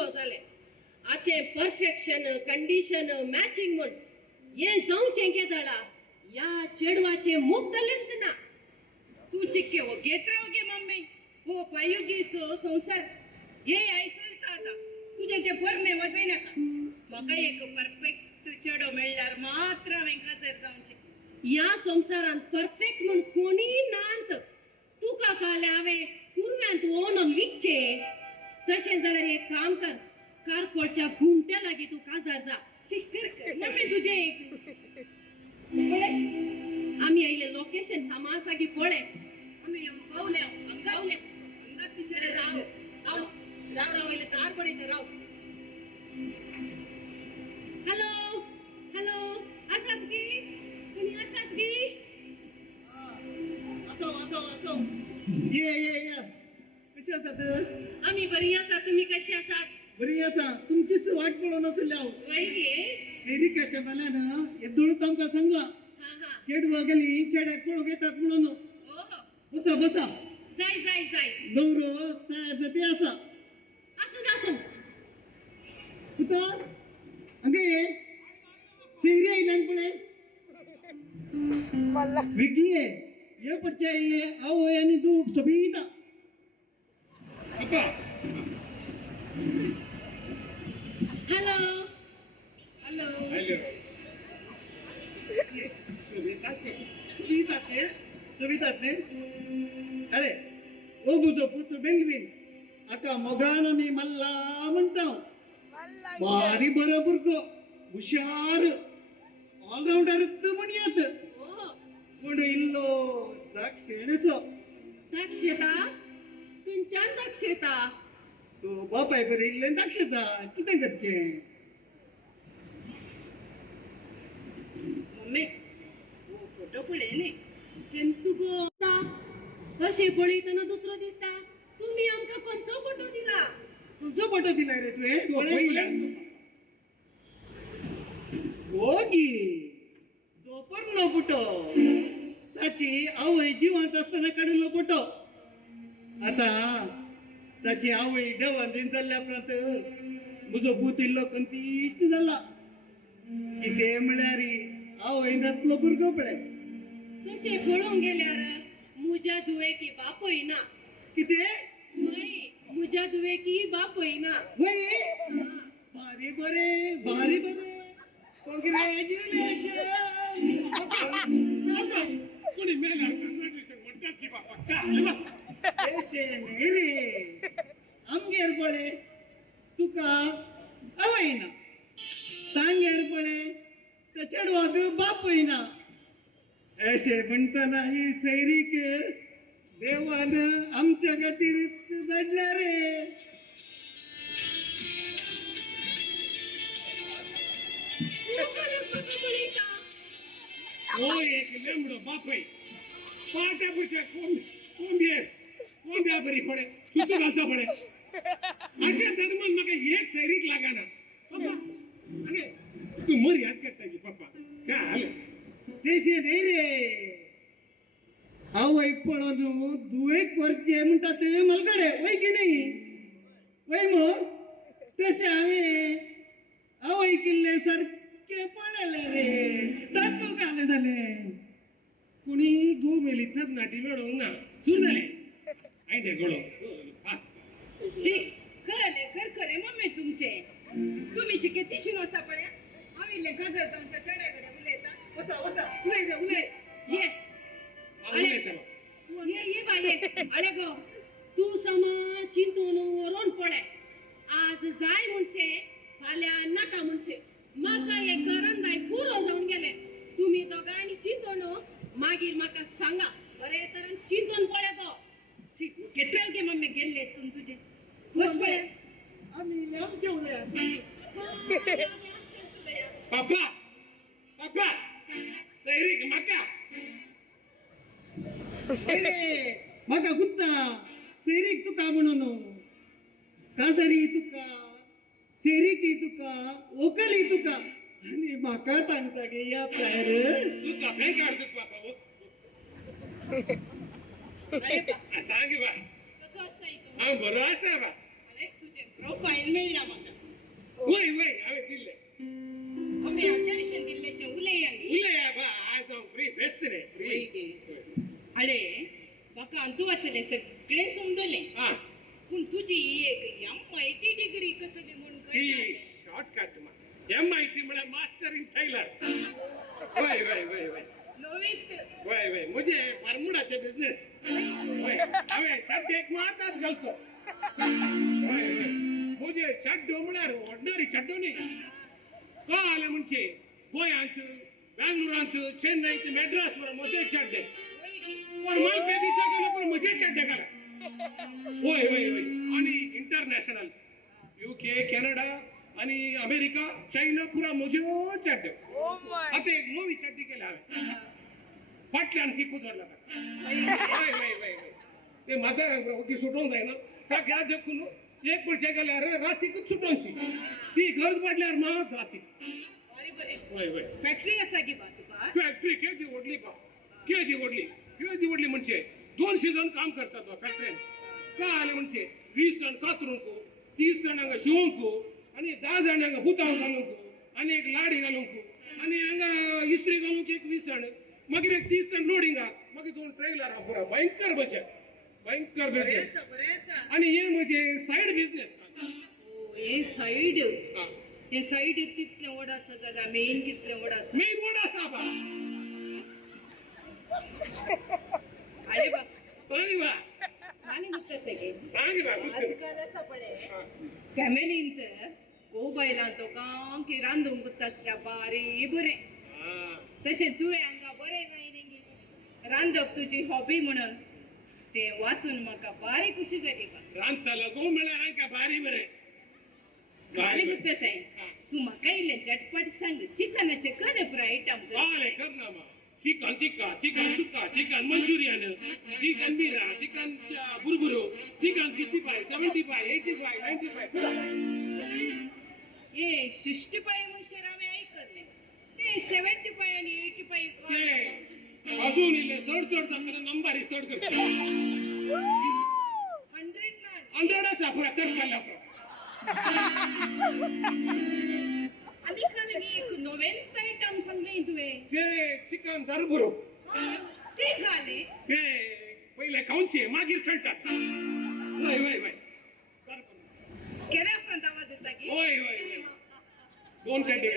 पुरो जाले आचे परफेक्शन कंडिशन मॅचिंग म्हण ये जाऊचे गेदळा या चेडवाचे मुक्तलेंत ना तू चिक्के हो घेत राहू मम्मी हो पायुजी संसार ये आयसल आता तुझे ते परणे वजे नका म्हाका एक परफेक्ट चेडो मेळ्ळ्यार मात्र हांवें काजर जावचें या संसारांत परफेक्ट म्हण कोणी नांत तुका काले हांवें कुरव्यांत ओनून विकचे तशें जाल्यार एक काम कर कारकोळच्या घुमट्या लागीं तूं काजार जा शिकर मम्मी तुझे एक आमी आयले लोकेशन सामासा की पळे आम्ही पावल्या गावले अंगात तिचे राव राव राव राव आयले तार पडयचे राव हॅलो हॅलो आसात की कोणी आसात की असो ये कशी आसात आमी बरी आसा तुम्ही कशी आसात बरी आसा तुमचीच वाट पळोवन आसले हांव वय गे एरिकाच्या बाल्यान येदोळूच आमकां सांगला हा हा चेडवा गेली चेड्याक पळोवंक येतात म्हणून ओहो बसा बसा जाय जाय जाय दौरो तयार ते आसा आसून आसून पुता आगे सेरी आयल्यान पळय विकी ये पडचे आयले आवय आनी तूं सोबीता हॅलो हॅलो सोबितात न्ही अरे ओ बुजो पुत बेंगवीन आका मोगान आमी मल्ला म्हणटा भारी बरो भुरगो हुशार ऑलराउंडर म्हणयात ओहो पूण इल्लो दाक्षिणेचो दक्षता तुमच्यान दक्षता तो बापाय बरें इल्लें दाक्षता कितें करचें मम्मी हो फोटो पळय न्ही तेंतु गो अशें पळयतना दुसरो दिसता तुम्ही आमकां खंयचो फोटो दिला तुजो फोटो दिलाय रे तुवें ओगी तो पर्णो फोटो ताची आवय जिवंत आसतना काडिल्लो फोटो आता ताची आवय देवान दिन जाल्ल्या उपरांत म्हजो पूत इल्लो कंतिश्ट जाला कितें म्हळ्यार आवय नातलो भुरगो पळय तशें पळोवंक गेल्यार म्हज्या दुवेकी बापय ना कितें वय म्हज्या दुवेकी बापय ना वय भारी बरें कॉंग्रॅच्युलेशन कोणी मेल्यावर congratulation म्हणतात की बाबा काय अशें न्ही रे आमगेर पळय तुका आवय ना तांगेर पळय त्या चेडवाक बापय ना अशें म्हणटना ही सैरीक देवान आमच्या खातीर धाडल्या रे हो एक लेंबडो बापय पाट्या पुरच्या कोंब्या बरी पडे किती घालता पडे आजच्या धर्मान म्हाका एक सैरीक लागना पप्पा अगे तू मर्याद करता की पप्पा काय तशें न्ही रे आवय पळोवन दुवेक व्हरचे म्हणटात मलगडे वय की न्ही वय मग तशें हांवें आवय किल्ले सारके पळयले रे तातूंत घाले जालें कोणी गो मेली तर नाटी मेळोंक ना सुरू जाले आयडे गळो शी खरे खरे मम्मी तुमचे तुम्ही चिके तिशीन वसा पळय हांव इल्लें काजर जावच्या चेड्याकडे उलयता वता उलय रे उलय ये ये बाय ये आले गो तू समा चिंतून वरोन पळय आज जाय म्हणचे फाल्यां नाका म्हणचे म्हाका हे करंदाय पुरो जावन गेले तुम्ही दोगांनी चिंतून मागीर म्हाका सांगा बरे तरेन चिंतून पळय गो शी कितें गे मम्मी गेल्ले तुझे बस पळय आमी आमचे उलया पप्पा पप्पा सैरीक म्हाका म्हाका गुत्ता सैरीक तुका म्हणून काजरी तुका सेरीकी तुका ओकली तुका आणि म्हाका सांगता गे या प्रायर तू कपडे काढतो बाबा अरे बा सांग बा कसं असतं इथं हा बरो आसा बा अरे तुझे हो फाईल मेळ्ळा म्हाका वय हांवें दिल्ले आमी हाच्या विशयी दिल्लेशें उलयांगी उलया बा आज हांव फ्री बेस्ट रे फ्री हळे म्हाका तूं आसलें सगळें समजलें हा पूण तुजी एक MIT डिग्री कसली म्हूण ती कळना शॉर्टकट MIT म्हळ्यार मास्टर इन टेलर वय नवीत वय मुझे फार्मुडाचे बिझनेस वय हांवें चड्डेक माताच घालचो वय मुझे चड्डो म्हळ्यार ऑर्डिनरी चड्डो न्ही कळ्ळें म्हणचे गोंयांत बेंगलोरांत चेन्नईत मॅड्रास वर म्हजे चड्डे पण मालपे दिसा गेलो पण म्हजे चड्डे घाला वय आणि इंटरनॅशनल UK कॅनडा आणि अमेरिका चायना पुरा म्हज्यो चड्डे आता एक नवी चड्डी केल्या हांवें फाटल्यान सिपू धरला वय ते म्हाताऱ्या ओगी सुटोंक जायना ताका देखून एक पडचे गेल्यार रातीकच सुटोवची ती गरज पडल्यार मात राती वय फॅक्टरी आसा की बा तुका फॅक्टरी केदी व्हडली म्हणजे 200 जण काम करतात फॅक्टरीन काय आले म्हणजे 20 जण कातरूंक 30 जाणांक शिवंक आणि 10 जाणांक भुताव घालूंक आणि एक लाडी घालूंक आणि हांगा इस्त्री घालूंक एक 20 जण मागीर एक 30 जण लोडिंगाक मागीर 2 ट्रेलरां पुरा भयंकर बिझनेस बरें आसा आणि हे म्हणजे साइड बिझनेस हे साईड तितलें व्हड आसा जाल्यार मेन कितलें व्हड आसा मेन वड आसा बा आरे बा सांग बा आनी मुद्दा सगे सांग बा आजकाल आसा पळय फॅमिलीन तर घोव बायलां तो काम की रांदूंक गुत्त आसता बारी बरें तशें तुवें हांगा बरें नाही रांदप तुजी हॉबी म्हणून ते वाचून म्हाका बारी खुशी जाली बा रांदतलो गो म्हळ्यार हांकां भारी बरें बारी गुत्त साय तूं म्हाका इल्लें झटपट सांग चिकनाचे खरे पुरो आयटम काले कर ना मा चिकन टिक्का चिकन सुक्का चिकन मंचुरियन चिकन बिरा चिकन बुरबुरो चिकन 65 75 85 95 ये 65 म्हणशेर हांवें आयकल्लें ते 75 आनी 85 ते अजून इल्ले चड जाताना नंबर चड करता 100 आसा पुरा करतलो आनी खाली एक नवेंत आयटम सांगले तुवें ते चिकन दरबुरो ते खाले ते पहिले खावचे मागीर खेळटात वय केऱ्या फ्रंट आवाज येता की वय 2 चड्डी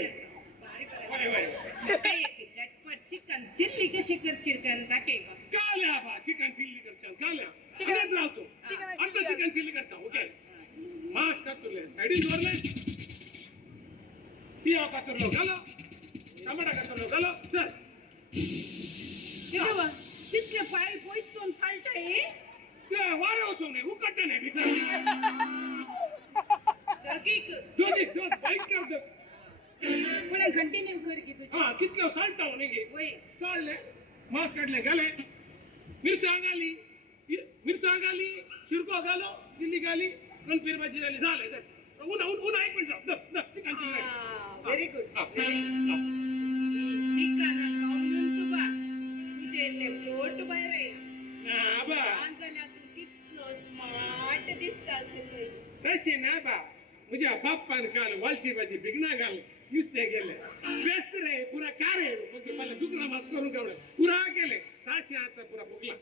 बारी वय म्हाका एक झटपट चिकन चिल्ली कशी करशील kan दाखय बा काल्या बा चिकन चिल्ली करचान काल्या चिकन रावतो आता चिकन चिल्ली करता ओके मास कातुरले साइडीन दवरले पिया कातुरलो घालो टमाटा कातुरलो घालो चल देवा तितले पाय पोयसून फालताय ते वारो वचोने उकट्टने भितर दाखीक दोन बाईक कर पुढे कंटिन्यू कर की तुझी हा कितलो साल्टालो न्ही वय साळले मास काढले घाले मिरसांग घाली शिरको घालो चिल्ली घाली कणपीर भाजी झाली झाले ऊन एक मिनिट दप चिकन चिल्ली व्हेरी गुड हा चिकन खाऊन तुका तुझे इल्ले पोट भायर आयला ना बा जाल्यार तूं कितलो स्मार्ट दिसता आसले तशें ना बा म्हज्या बाप्पान काल वालची भाजी भिगणा घाल नुस्तें गेले बेस्ट रे पुरा कारे मग मला दुकरा मास करून कावडे पुरा केले ताचे आता पुरा भुकला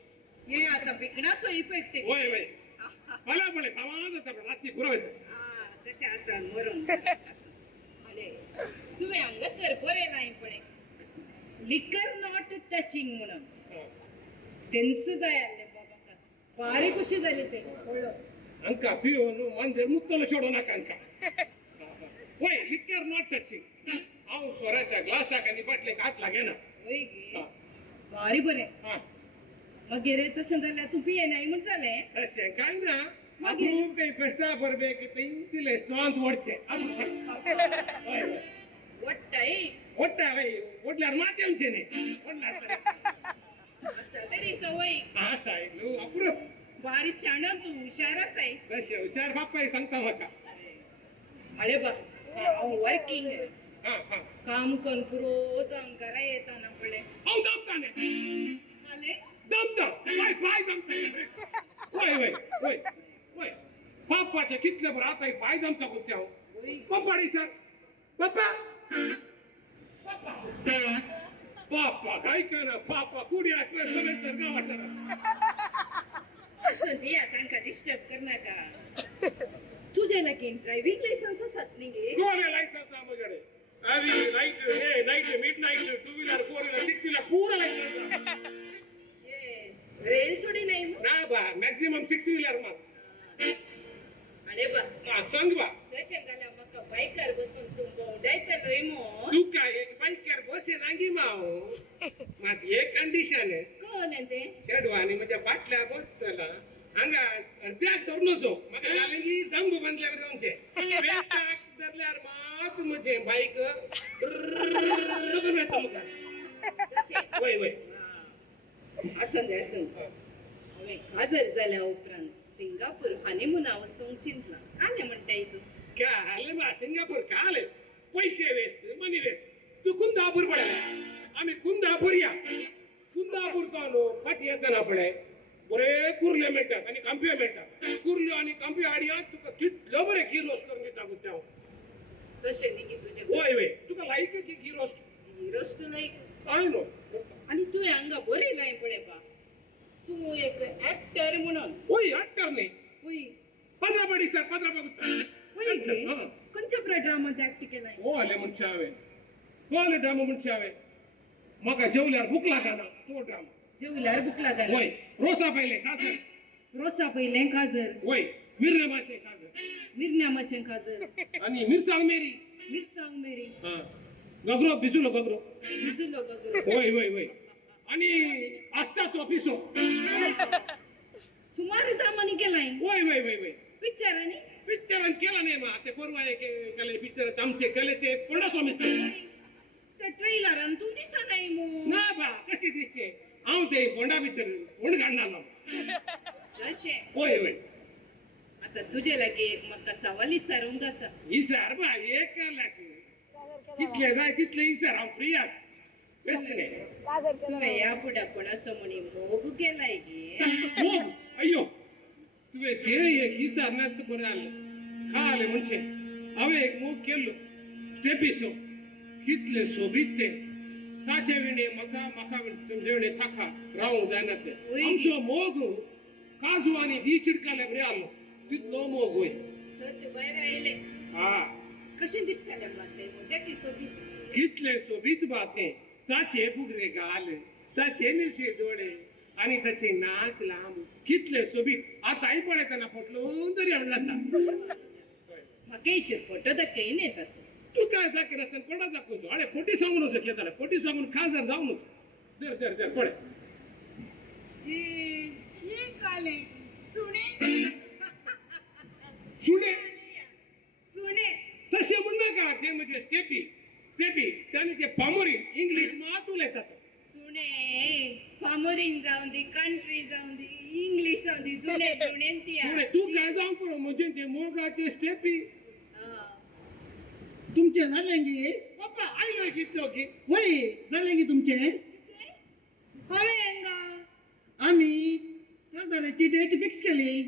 हे आता बिगणाचो इफेक्ट वय मला पळे पावा जाता रात्री पुरा वयता तशें आसा मरून अरे तुवें हांगासर बरें नाही पळय लिकर नॉट टचिंग म्हणून तेंच जाय आसलें बाबा बारी कशी जाली ते कळ्ळो अंका पिओन म्हणजे मुक्तलो छोडो नाका अंका वय लिकर नॉट टचिंग हांव स्वराच्या ग्लासाक आनी बाटलेक हात लागेना वय गे बारी बरें हा मागीर तशें जाल्यार तूं पिये नाही म्हण जालें तशें कांय ना मागीर काही फेस्ता बरबे की ते दिले स्टॉंत वडचे वय वट्टाय वट्टा वय वडल्यार मात्यमचे न्ही वडला आसा तरी सवय हा साहेब लो अपुरो बारी शाणो तूं हुशार आसाय तशें हुशार बाप्पाय सांगता म्हाका अरे बा हांव वर्किंग हा काम करून पुरो जावन घरा येताना पळय हांव दमताने आले दमता पाय दमता वय पापाचे कितले बरं आता फायदा आमचा कुत्या पप्पाडी सर पप्पा पापा काय कर पापा कुडी आठवण सगळे सर गाव वाटणार असं दे तांका डिस्टर्ब करनाका तुझे लगीन ड्रायव्हिंग लायसन्स आसात न्ही गे कोण लायसन्स आमच्याकडे हेवी नाईट हे night mid knight two wheeler four wheeler six wheeler पूरा लायसन्स रेल सोडी नाही मग ना बा मॅक्सिमम सिक्स व्हीलर मग अरे बा सांग बा तशें जाल्यार म्हाका बायकार बसून तूं भोंवडायतलोय मो तू काय एक बाईकर बसे नांगी माव मात एक कंडिशन आहे कोण ते चेडवानी म्हणजे फाटल्या बसतला हांगा अर्ध्याक धरून नसो म्हाका जालें की दंब बांधल्यार जावचे पेटाक धरल्यार मात म्हणजे बाईक येता मुखार वय वय असं दे असं हांवें हजर जाल्या उपरांत सिंगापूर हनीमुना वचूंक चिंतलां आनी म्हणटा तूं काय बा सिंगापूर काले पैसे वेस्ट मनी वेस्ट तू कुंदापूर पडे आम्ही कुंदापूर या कुंदापूर का नो फाटी येताना पडे बरे कुर्ले मेळटात आणि कांप्यो मेळटात कुर्ल्यो आणि कांप्यो हाडयात तुका कितलो बरे घी रोस्ट करून दिता गुत्त्या तशें न्ही की तुजें वय वय तुका लायक की घी रोस्ट रस्तो लायक काय नो आनी तुवें हांगा बरें लाय पळय बा तूं एक एक्टर म्हणून वय ऍक्टर नाही हुई पदरा पडी सर पदरा बघता हुई गे खंयच्या ड्रामात एक्ट केलाय हो आले म्हणचे हांवें हो आले ड्रामा म्हणचे हांवें म्हाका जेवल्यार भूक लागना तो ड्रामा जेवल्यार भूक लागना वय रोसा पहिले काजर रोसा पयलें काजर वय मिरनामाचे काजर मिरण्यामाचें काजर आणि मिरसांग मेरी मिरसांग मेरी हा गगरो भिजूलो गगरो भिजलो गजर वय वय वय आणि आस्ता तो पिसो सुमार ड्रामांनी केलाय वय वय वय वय पिक्चरांनी पिक्चरान केला नाही मा ते परवा एक केले पिक्चर आमचे केले ते पन्नासो मिस्टर त्या ट्रेलरान तूं दिसा नाही मो ना बा कशी दिसते हांव ते बोंडा पिक्चर कोण काढणार अशें वय वय आता तुजे लागीं एक म्हाका सवाल विचारूंक आसा इसार बा एक लाख कितले जाय तितले इसार हांव फ्री आसा बेस्ट नाही तुवें ह्या फुड्या कोणाचो म्हणी मोग केलाय गे मोग अय्यो तुवें ते एक इसार ना तू बरें आसलें खाले म्हणचे हांवें एक मोग केल्लो स्टेपिसो कितले सोबीत ते ताचे विणे म्हाका म्हाका तुमचे विणे थाका रावंक जायनातले आमचो मोग काजू आनी बी चिडकाले बरें आसलो तितलो मोग वय सत भायर आयले हा कशें दिसतालें म्हाका म्हज्या किसोबीत कितले सोबीत बाते ताचे बुगरे गाल ताचे निरशे डोळे आणि ताचे नाक लांब कितले सोबीत आतांय पळयतना फटलो तरी हांव जाता म्हाका हेचेर फोटो दाखय न्ही तसो तू काय जाकर आसन कोणा दाखोवचो अरे खोटी सांगून वचो केताले खोटी सांगून खासदार जावन वचो दर दर दर पळय ये काले सुणे सुणे सुणे तसे म्हण नाका ते म्हणजे स्टेपी स्टेपी त्याने ते पामोरी इंग्लिश मात उलयतात सुणे फामोरीन जावन दी कंट्री जावन दी इंग्लिश जावन दी सुणे सुणेंतिया सुणे तू काय जावन पळो म्हणजे ते मोगाचे स्टेपी तुमचे झाले गे पप्पा आयलो कितलो की वय झाले गे तुमचे हांवें हांगा आम्ही काजाराची डेट फिक्स केली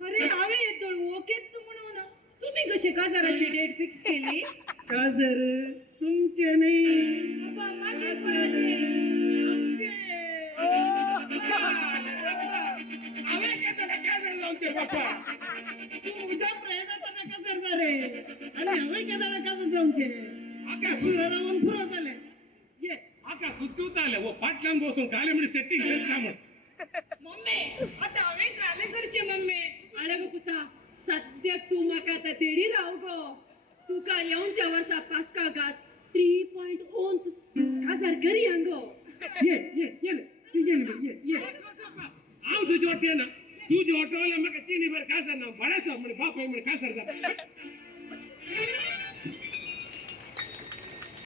अरे हांवें येतोळ ओकेत तूं म्हणून तुम्ही कशे काजाराची डेट फिक्स केली काजर तुमचे नाही बाबा माझे कोणाचे हांवें केताले काजर जावन ते पप्पा तू उद्या प्रयत्न काजर जा रे आणि हवे केदाळा काजर जाऊनचे आका सुरारावून फुरत आले ये आका कुतूत आले वो फाटल्यान बसून काले म्हणजे सेटिंग करता म्हण मम्मी आता हांवें काले करचे मम्मी आळे गो पुता सद्याक तू म्हाका आतां तेडी राव गो तुका येवच्या वर्सा पास्का घास 3.0 हजार करी हांगो ये रे तू ये हांव तुजे वाटेन तुजे ऑटोवाला म्हाका चिनी भर काजर ना बडासा म्हण बापाय म्हण काजर जाता